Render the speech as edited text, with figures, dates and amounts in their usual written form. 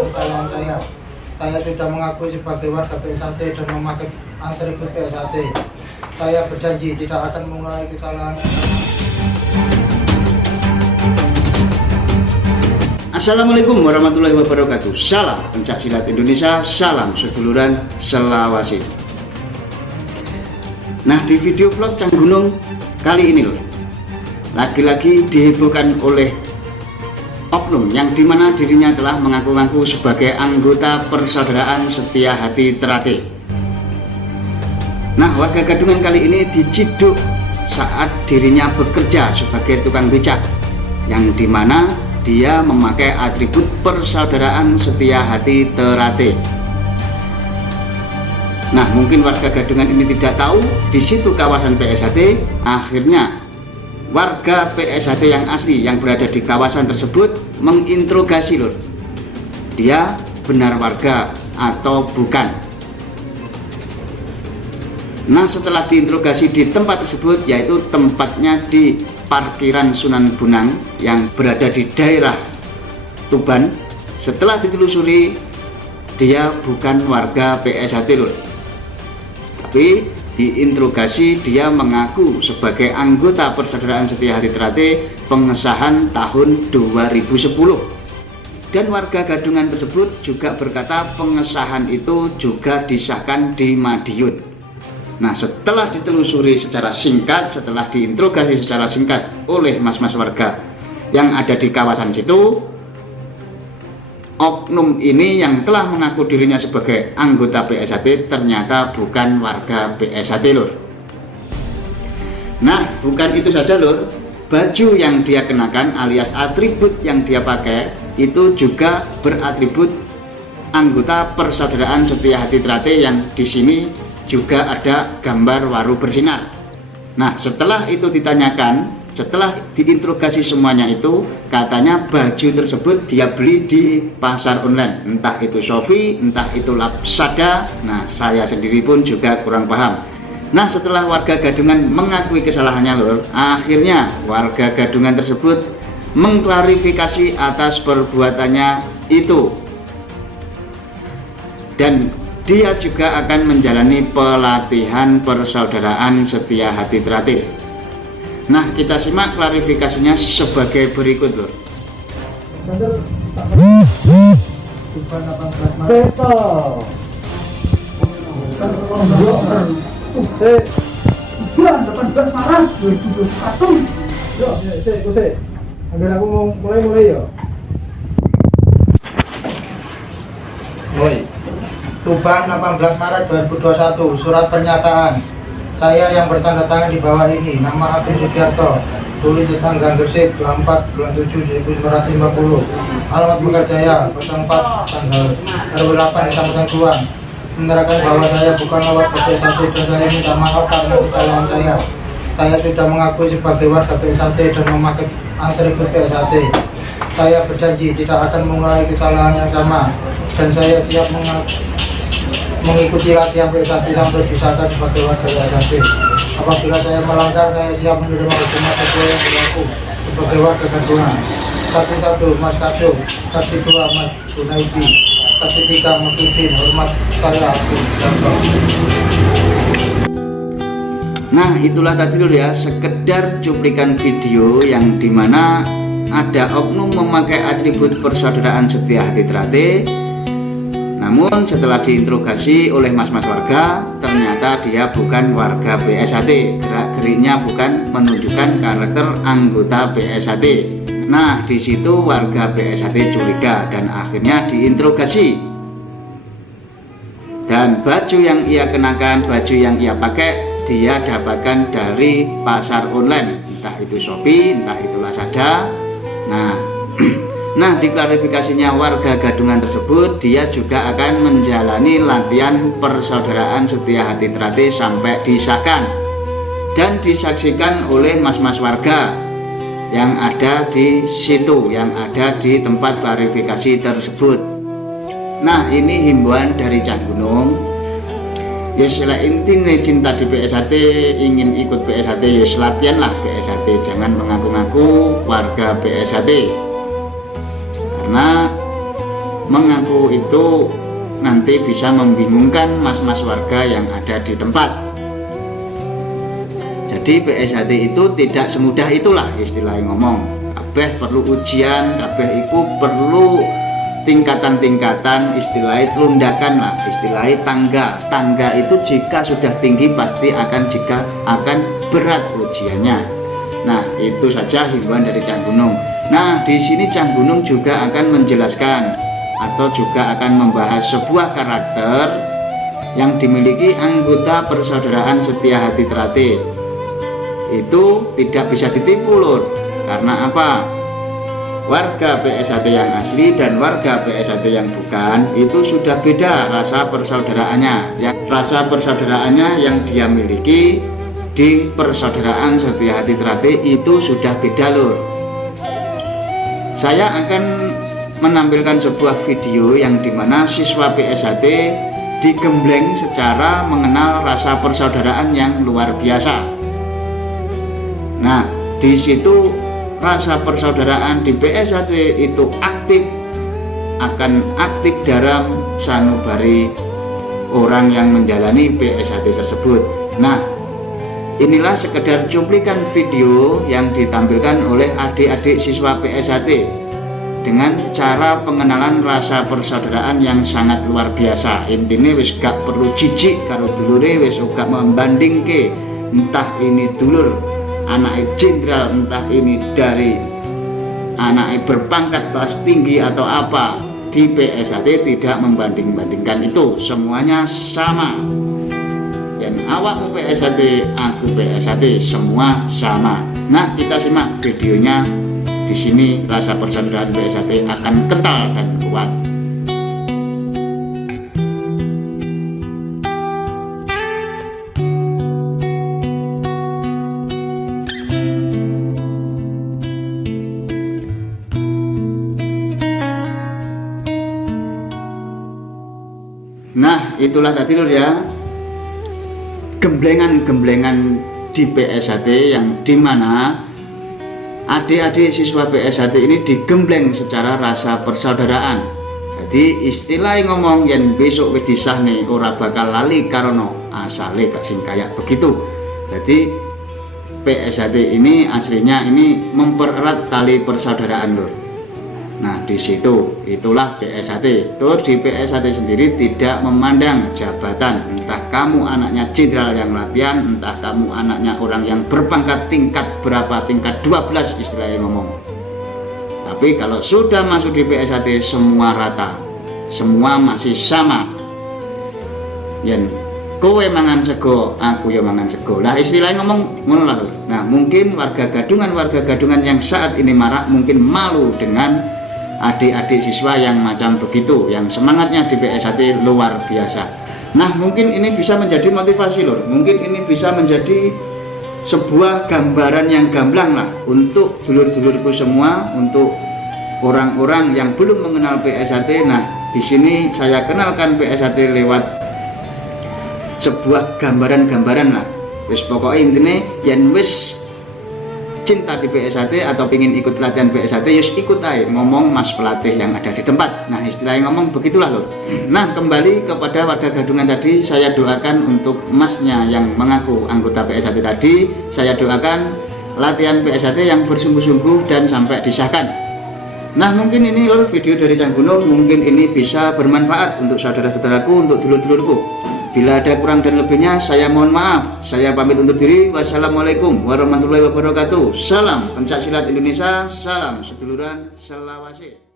di kalangan saya. Saya sudah mengakui sebagai warga PSAT dan memakai atribut PSAT. Saya berjanji tidak akan mengulangi kesalahan yang sama. Assalamualaikum warahmatullahi wabarakatuh. Salam pencaksilat Indonesia, salam seduluran selawasi. Nah, di video vlog Cang Gunung kali ini loh, lagi-lagi dihebohkan oleh oknum yang dimana dirinya telah mengaku-ngaku sebagai anggota persaudaraan Setia Hati Terate. Nah, warga Gadungan kali ini diciduk saat dirinya bekerja sebagai tukang becak, yang dimana dia memakai atribut persaudaraan Setia Hati Terate. Nah, mungkin warga Gadungan ini tidak tahu di situ kawasan PSAT. Akhirnya warga PSAT yang asli yang berada di kawasan tersebut menginterogasi loh, dia benar warga atau bukan. Nah, setelah diinterogasi di tempat tersebut, yaitu tempatnya di parkiran Sunan Bonang yang berada di daerah Tuban, setelah ditelusuri dia bukan warga PSAT loh, tapi diinterogasi dia mengaku sebagai anggota persaudaraan Setia Hati Terate pengesahan tahun 2010, dan warga Gadungan tersebut juga berkata pengesahan itu juga disahkan di Madiun. Nah, setelah ditelusuri secara singkat, setelah diinterogasi secara singkat oleh mas-mas warga yang ada di kawasan situ, oknum ini yang telah mengaku dirinya sebagai anggota PSAT ternyata bukan warga PSAT lur. Nah, bukan itu saja lur, baju yang dia kenakan alias atribut yang dia pakai itu juga beratribut anggota persaudaraan Setia Hati Terate yang di sini juga ada gambar waru bersinar. Nah, setelah itu ditanyakan, setelah diinterogasi semuanya itu, katanya baju tersebut dia beli di pasar online, entah itu Shopee, entah itu Lazada. Nah, saya sendiri pun juga kurang paham. Nah, setelah warga Gadungan mengakui kesalahannya lur, akhirnya warga Gadungan tersebut mengklarifikasi atas perbuatannya itu, dan dia juga akan menjalani pelatihan persaudaraan Setia Hati Terate. Nah, kita simak klarifikasinya sebagai berikut loh. Mulai ya. Tuban 18 Maret 2021, surat pernyataan. Saya yang bertanda tangan di bawah ini, nama Agus Sugiarto, tulis tanggal Gresik 24 bulan 7 1950, alamat Mekarjaya 04 tanggal 28 Kecamatan Kluang, menerangkan bahwa saya bukan warga PSAT dan saya minta maaf karena kesalahan saya. Saya sudah mengakui sebagai warga PSAT dan memakai atribut PSAT. Saya berjanji tidak akan mengulangi kesalahan yang sama, dan saya siap mengikuti latihan PSAT sampai disahkan sebagai warga PSAT. Apabila saya melanggar, saya siap menerima hukuman sesuai yang berlaku sebagai warga Gadungan. Saksi 1 Mas Kadung, saksi 2 Mas Junaidi, saksi 3 Mas Udin. Hormat saya Agus Sugiarto. Nah, itulah tadi dulu ya, sekedar cuplikan video yang dimana ada oknum memakai atribut persaudaraan Setia Hati Terate. Namun setelah diinterogasi oleh mas-mas warga, ternyata dia bukan warga PSAT. Gerak-geriknya bukan menunjukkan karakter anggota PSAT. Nah, di situ warga PSAT curiga dan akhirnya diinterogasi. Dan baju yang ia kenakan, baju yang ia pakai, dia dapatkan dari pasar online, entah itu Shopee, entah itu Lazada. Nah, di klarifikasinya warga Gadungan tersebut, dia juga akan menjalani latihan persaudaraan Setia Hati Terate sampai disahkan dan disaksikan oleh mas-mas warga yang ada di situ, yang ada di tempat klarifikasi tersebut. Nah, ini himbauan dari Cang Gunung. Ya, sila intinya cinta di PSAT, ingin ikut PSAT, ya latihan lah PSAT, jangan mengaku-ngaku warga PSAT. Karena mengaku itu nanti bisa membingungkan mas-mas warga yang ada di tempat. Jadi PSHT itu tidak semudah itulah istilahnya ngomong. Kabeh perlu ujian, kabeh itu perlu tingkatan-tingkatan, istilahnya lundakan lah, istilahnya tangga itu jika sudah tinggi pasti akan berat ujiannya. Nah, itu saja himbauan dari Cang Gunung. Nah, di sini Cang Gunung juga akan menjelaskan atau juga akan membahas sebuah karakter yang dimiliki anggota persaudaraan Setia Hati Terate. Itu tidak bisa ditipu lur. Karena apa? Warga PSHT yang asli dan warga PSHT yang bukan itu sudah beda rasa persaudaraannya. Ya, rasa persaudaraannya yang dia miliki di persaudaraan Setia Hati Terate itu sudah beda lur. Saya akan menampilkan sebuah video yang dimana siswa PSHT digembleng secara mengenal rasa persaudaraan yang luar biasa. Nah, di situ rasa persaudaraan di PSHT itu akan aktif dalam sanubari orang yang menjalani PSHT tersebut. Nah, inilah sekedar cuplikan video yang ditampilkan oleh adik-adik siswa PSHT dengan cara pengenalan rasa persaudaraan yang sangat luar biasa. Intinya wis gak perlu jijik karo dulure, wis gak membandingke entah ini dulur anak jenderal, entah ini dari anak berpangkat kelas tinggi atau apa. Di PSHT tidak membanding-bandingkan itu, semuanya sama. Dan awakmu PSHT, aku PSHT, semua sama. Nah, kita simak videonya. Di sini rasa persaudaraan PSHT akan kental dan kuat. Nah, itulah tadi lur ya, gemblengan-gemblengan di PSHT yang dimana adik-adik siswa PSHT ini digembleng secara rasa persaudaraan. Jadi istilahnya ngomong yang besok wis disahne ora bakal lali karono asale gak sing kayak begitu. Jadi PSHT ini aslinya ini mempererat tali persaudaraan lur. Nah, di situ itulah PSHT. Terus di PSHT sendiri tidak memandang jabatan, entah kamu anaknya jenderal yang latihan, entah kamu anaknya orang yang berpangkat tingkat berapa, tingkat 12 istilahnya ngomong. Tapi kalau sudah masuk di PSHT semua rata, semua masih sama. Yen kowe mangan sego, aku ya mangan sego. Lah istilahnya ngomong ngono lah. Nah, mungkin warga gadungan yang saat ini marak mungkin malu dengan adik-adik siswa yang macam begitu, yang semangatnya di PSHT luar biasa. Nah, mungkin ini bisa menjadi motivasi lor, mungkin ini bisa menjadi sebuah gambaran yang gamblang lah untuk dulur-dulurku semua, untuk orang-orang yang belum mengenal PSHT. Nah, di sini saya kenalkan PSHT lewat sebuah gambaran-gambaran lah. Wis pokoknya intinya yang wis cinta di PSHT atau ingin ikut latihan PSHT, yus ikut aja, ngomong mas pelatih yang ada di tempat. Nah, istilahnya ngomong begitulah loh. Nah, kembali kepada warga gadungan tadi, saya doakan untuk masnya yang mengaku anggota PSHT tadi, saya doakan latihan PSHT yang bersungguh-sungguh dan sampai disahkan. Nah, mungkin ini loh video dari Cang Gunung, mungkin ini bisa bermanfaat untuk saudara-saudaraku, untuk dulur-dulurku. Bila ada kurang dan lebihnya, saya mohon maaf. Saya pamit undur diri. Wassalamualaikum warahmatullahi wabarakatuh. Salam pencaksilat Indonesia, salam seduluran Selawase.